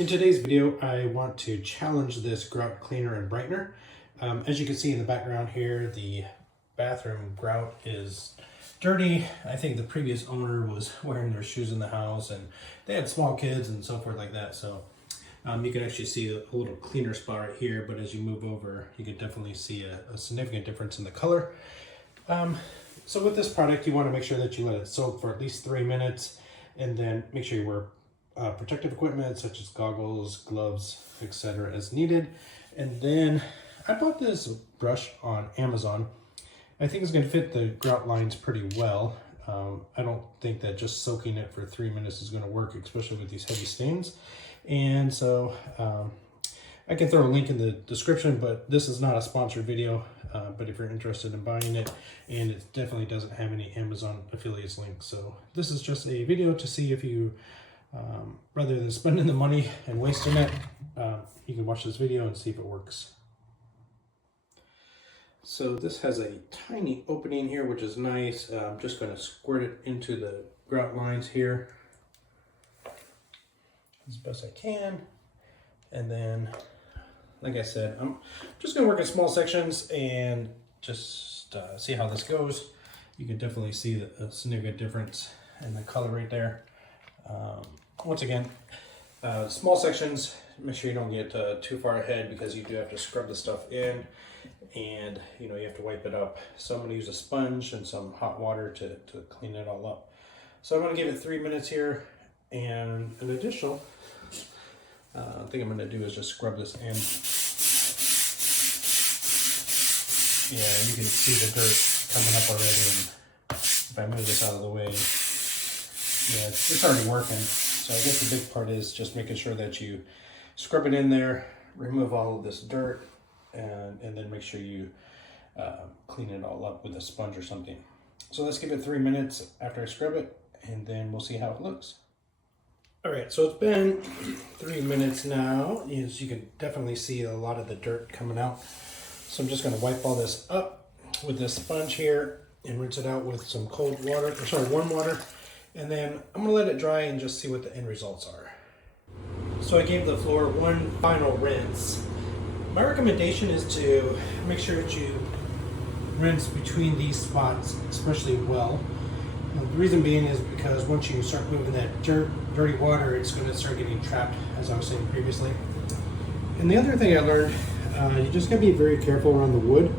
In today's video, I want to challenge this grout cleaner and brightener. As you can see in the background here, the bathroom grout is dirty. I think the previous owner was wearing their shoes in the house and they had small kids and so forth like that. So you can actually see a little cleaner spot right here, but as you move over, you can definitely see a significant difference in the color. So with this product, you want to make sure that you let it soak for at least 3 minutes and then make sure you wear protective equipment such as goggles, gloves, etc. as needed. And then I bought this brush on Amazon. I think it's going to fit the grout lines pretty well. I don't think that just soaking it for 3 minutes is going to work, especially with these heavy stains. And so I can throw a link in the description, but this is not a sponsored video. But if you're interested in buying it, and it definitely doesn't have any Amazon affiliates links. So this is just a video to see if you rather than spending the money and wasting it, you can watch this video and see if it works. So this has a tiny opening here, which is nice. I'm just going to squirt it into the grout lines here as best I can. And then, like I said, I'm just going to work in small sections and just see how this goes. You can definitely see a significant difference in the color right there. Once again, small sections, make sure you don't get too far ahead because you do have to scrub the stuff in and you have to wipe it up. So I'm going to use a sponge and some hot water to clean it all up. So I'm going to give it 3 minutes here, and an additional thing I'm going to do is just scrub this in. Yeah, you can see the dirt coming up already, and if I move this out of the way, yeah, it's already working. So I guess the big part is just making sure that you scrub it in there, remove all of this dirt, and then make sure you clean it all up with a sponge or something. So let's give it 3 minutes after I scrub it, and then we'll see how it looks. All right, so it's been 3 minutes now. As you can definitely see a lot of the dirt coming out. So I'm just going to wipe all this up with this sponge here and rinse it out with some cold water, or sorry, warm water. And then I'm going to let it dry and just see what the end results are. So I gave the floor one final rinse. My recommendation is to make sure that you rinse between these spots especially well. The reason being is because once you start moving that dirty water, it's going to start getting trapped, as I was saying previously. And the other thing I learned, you just got to be very careful around the wood.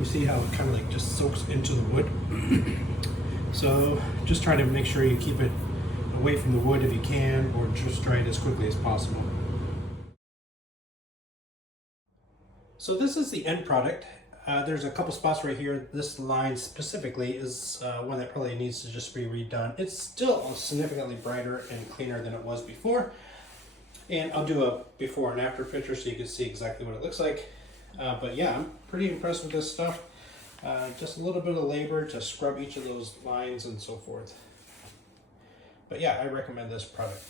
You see how it kind of like just soaks into the wood. So just try to make sure you keep it away from the wood if you can, or just dry it as quickly as possible. So this is the end product. There's a couple spots right here. This line specifically is one that probably needs to just be redone. It's still significantly brighter and cleaner than it was before. And I'll do a before and after picture so you can see exactly what it looks like. But yeah, I'm pretty impressed with this stuff. Just a little bit of labor to scrub each of those lines and so forth. But yeah, I recommend this product.